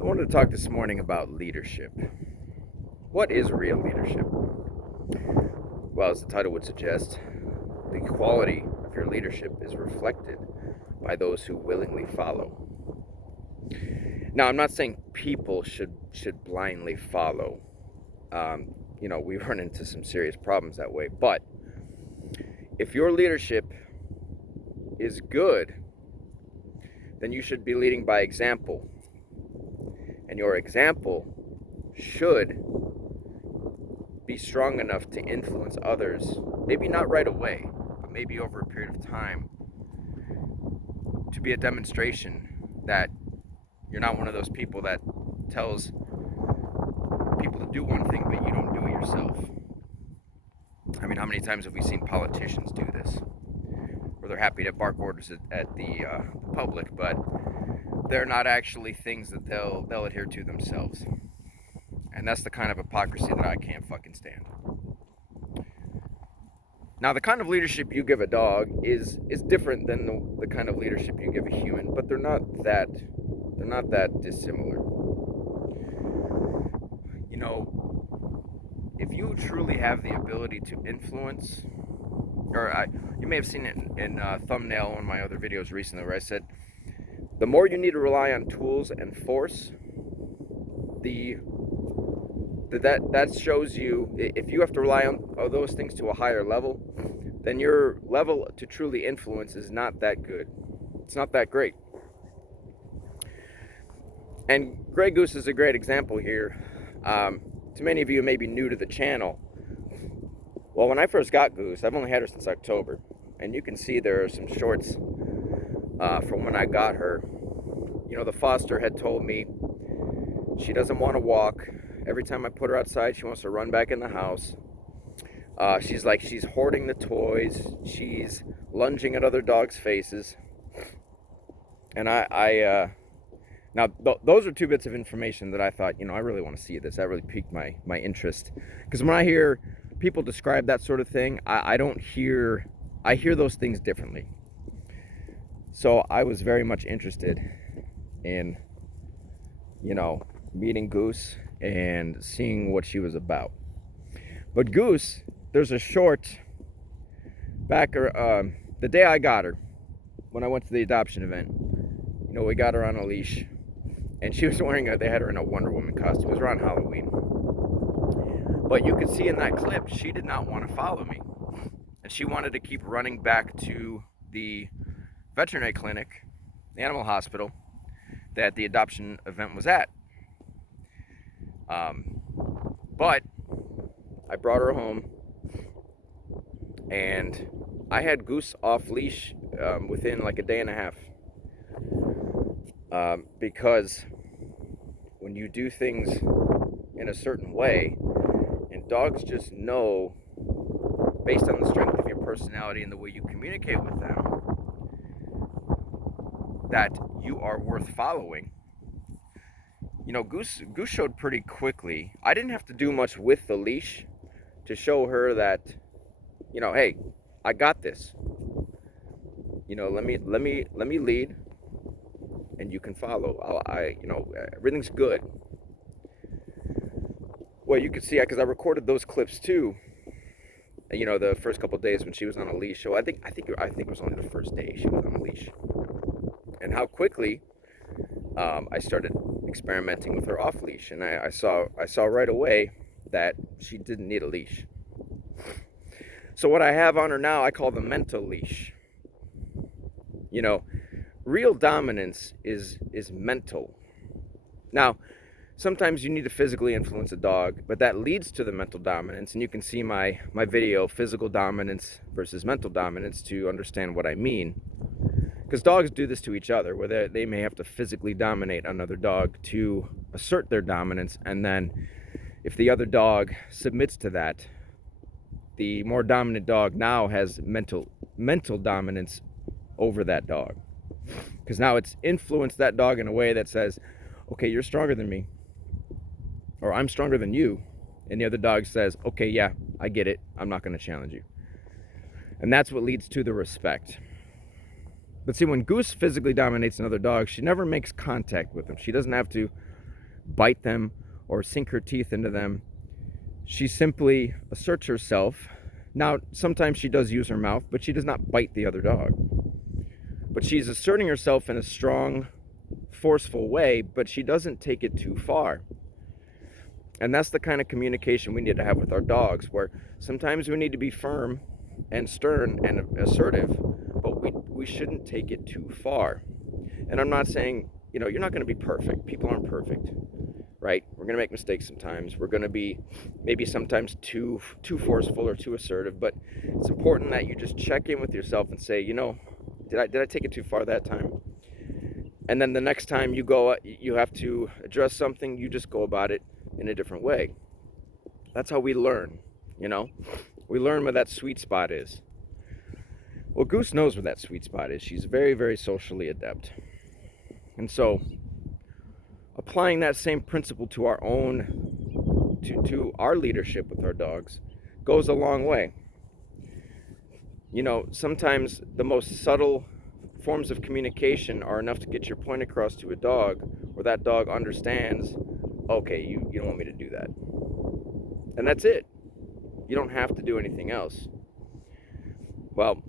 I wanted to talk this morning about leadership. What is real leadership? Well, as the title would suggest, the quality of your leadership is reflected by those who willingly follow. Now, I'm not saying people should blindly follow. We run into some serious problems that way. But if your leadership is good, then you should be leading by example. And your example should be strong enough to influence others, maybe not right away, but maybe over a period of time, to be a demonstration that you're not one of those people that tells people to do one thing but you don't do it yourself. I mean, how many times have we seen politicians do this? Where they're happy to bark orders at the public, but they're not actually things that they'll adhere to themselves. And that's the kind of hypocrisy that I can't fucking stand. Now, the kind of leadership you give a dog is different than the kind of leadership you give a human, but they're not that dissimilar. You know, if you truly have the ability to influence, you may have seen it in a thumbnail on one of my other videos recently, where I said the more you need to rely on tools and force, that shows you, if you have to rely on those things to a higher level, then your level to truly influence is not that good. It's not that great. And Grey Goose is a great example here. To many of you who may be new to the channel, well, when I first got Goose, I've only had her since October, and you can see there are some shorts from when I got her. You know, the foster had told me she doesn't want to walk. Every time I put her outside, she wants to run back in the house. She's hoarding the toys. She's lunging at other dogs' faces. And now those are two bits of information that I thought, I really want to see this. That really piqued my interest. Because when I hear people describe that sort of thing, I hear those things differently. So I was very much interested in, meeting Goose and seeing what she was about. But Goose, there's a short back the day I got her, when I went to the adoption event. We got her on a leash, and she was they had her in a Wonder Woman costume. It was around Halloween. But you could see in that clip, she did not want to follow me. And she wanted to keep running back to the veterinary clinic, the animal hospital, that the adoption event was at. But I brought her home, and I had Goose off leash within like a day and a half. Because when you do things in a certain way, and dogs just know, based on the strength of your personality and the way you communicate with them, that you are worth following. Goose showed pretty quickly. I didn't have to do much with the leash to show her that, hey, I got this. Let me lead, and you can follow. Everything's good. Well, you could see, because I recorded those clips too. The first couple of days when she was on a leash. So I think it was only the first day she was on a leash, and how quickly I started experimenting with her off leash, and I saw right away that she didn't need a leash. So what I have on her now, I call the mental leash. Real dominance is mental. Now, sometimes you need to physically influence a dog, but that leads to the mental dominance, and you can see my video, Physical Dominance versus Mental Dominance, to understand what I mean. Because dogs do this to each other, where they may have to physically dominate another dog to assert their dominance, and then if the other dog submits to that, the more dominant dog now has mental dominance over that dog. Because now it's influenced that dog in a way that says, okay, you're stronger than me, or I'm stronger than you, and the other dog says, okay, yeah, I get it, I'm not going to challenge you. And that's what leads to the respect. But see, when Goose physically dominates another dog, she never makes contact with him. She doesn't have to bite them or sink her teeth into them. She simply asserts herself. Now, sometimes she does use her mouth, but she does not bite the other dog. But she's asserting herself in a strong, forceful way, but she doesn't take it too far. And that's the kind of communication we need to have with our dogs, where sometimes we need to be firm and stern and assertive, but we shouldn't take it too far. And I'm not saying, you're not going to be perfect. People aren't perfect, right? We're going to make mistakes sometimes. We're going to be maybe sometimes too forceful or too assertive, but it's important that you just check in with yourself and say, did I take it too far that time? And then the next time you have to address something, you just go about it in a different way. That's how we learn, We learn where that sweet spot is. Well, Goose knows where that sweet spot is. She's very, very socially adept. And so, applying that same principle to our own, to our leadership with our dogs goes a long way. Sometimes the most subtle forms of communication are enough to get your point across to a dog where that dog understands, okay, you don't want me to do that. And that's it. You don't have to do anything else. Well,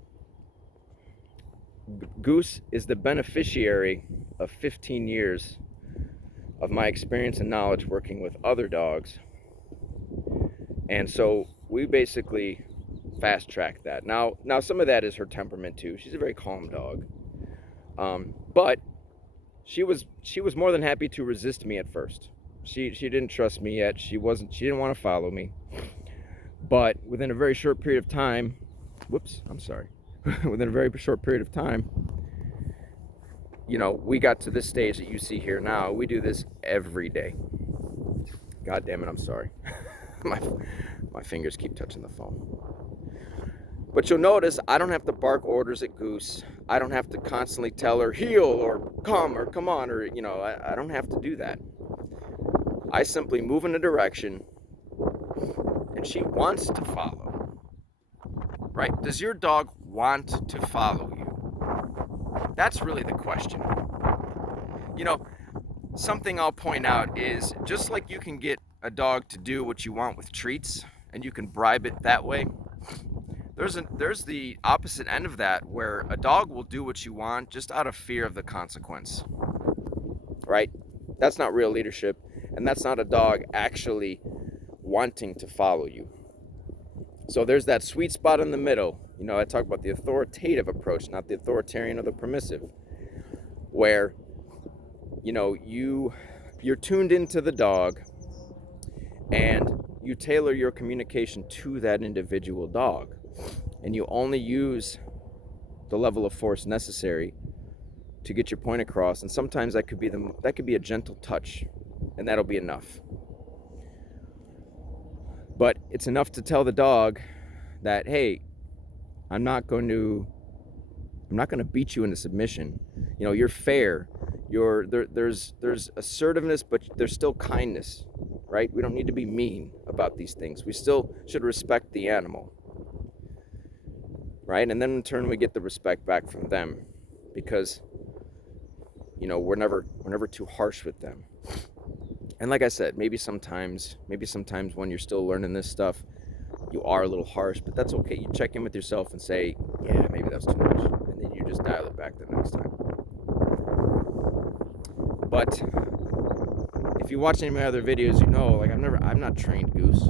Goose is the beneficiary of 15 years of my experience and knowledge working with other dogs. And so we basically fast-tracked that. Now some of that is her temperament too. She's a very calm dog. But she was more than happy to resist me at first. She didn't trust me yet. She didn't want to follow me. But within a very short period of time, within a very short period of time, we got to this stage that you see here now. We do this every day. God damn it, I'm sorry. My fingers keep touching the phone. But you'll notice I don't have to bark orders at Goose. I don't have to constantly tell her heel or come on or I don't have to do that. I simply move in a direction and she wants to follow. Right? Does your dog want to follow you? That's really the question. Something I'll point out is just like you can get a dog to do what you want with treats and you can bribe it that way, there's the opposite end of that where a dog will do what you want just out of fear of the consequence. Right? That's not real leadership, and that's not a dog actually wanting to follow you. So there's that sweet spot in the middle. I talk about the authoritative approach, not the authoritarian or the permissive, where you're tuned into the dog and you tailor your communication to that individual dog, and you only use the level of force necessary to get your point across. And sometimes that could be a gentle touch, and that'll be enough. But it's enough to tell the dog that, hey, I'm not going to beat you into submission. You're fair. There's assertiveness, but there's still kindness, right? We don't need to be mean about these things. We still should respect the animal, right? And then in turn, we get the respect back from them, because we're never too harsh with them. And like I said, maybe sometimes when you're still learning this stuff, you are a little harsh, but that's okay. You check in with yourself and say, yeah, maybe that's too much, and then you just dial it back the next time. But if you watch any of my other videos, I'm not trained Goose.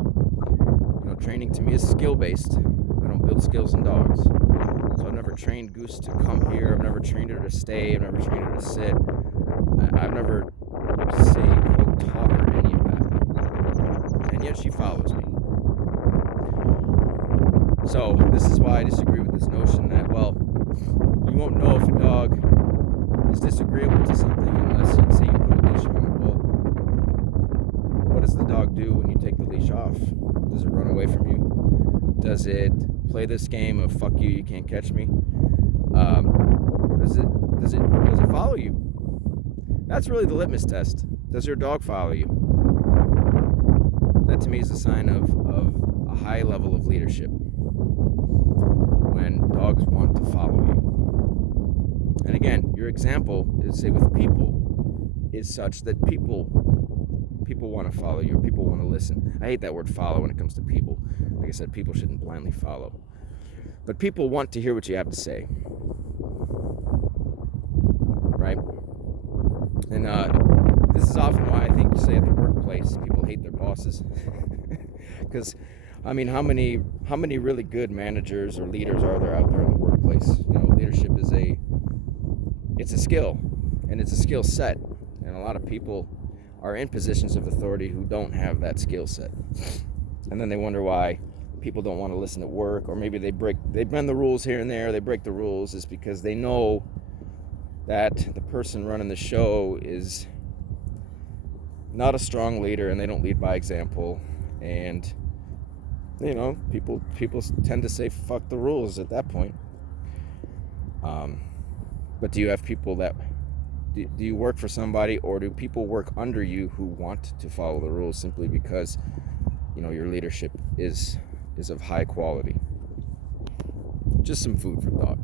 Training to me is skill-based. I don't build skills in dogs. So I've never trained Goose to come here. I've never trained her to stay. I've never trained her to sit. I've never, quote, taught her any of that. And yet she follows me. So this is why I disagree with this notion that, you won't know if a dog is disagreeable to something unless you say you put a leash on it. Well, what does the dog do when you take the leash off? Does it run away from you? Does it play this game of fuck you can't catch me? Or does it follow you? That's really the litmus test. Does your dog follow you? That to me is a sign of a high level of leadership, when dogs want to follow you. And again, your example is, say, with people, is such that people People want to follow you, or people want to listen. I hate that word follow when it comes to people. Like I said, people shouldn't blindly follow. But people want to hear what you have to say. Right? And this is often why I think, say, at the workplace, people hate their bosses. Because, I mean, how many really good managers or leaders are there out there in the workplace? Leadership is it's a skill, and it's a skill set. And a lot of people are in positions of authority who don't have that skill set. And then they wonder why people don't want to listen at work, or maybe they bend the rules here and there. They break the rules is because they know that the person running the show is not a strong leader, and they don't lead by example. And people tend to say fuck the rules at that point. But do you have people that do you work for somebody, or do people work under you who want to follow the rules simply because your leadership is of high quality? Just some food for thought.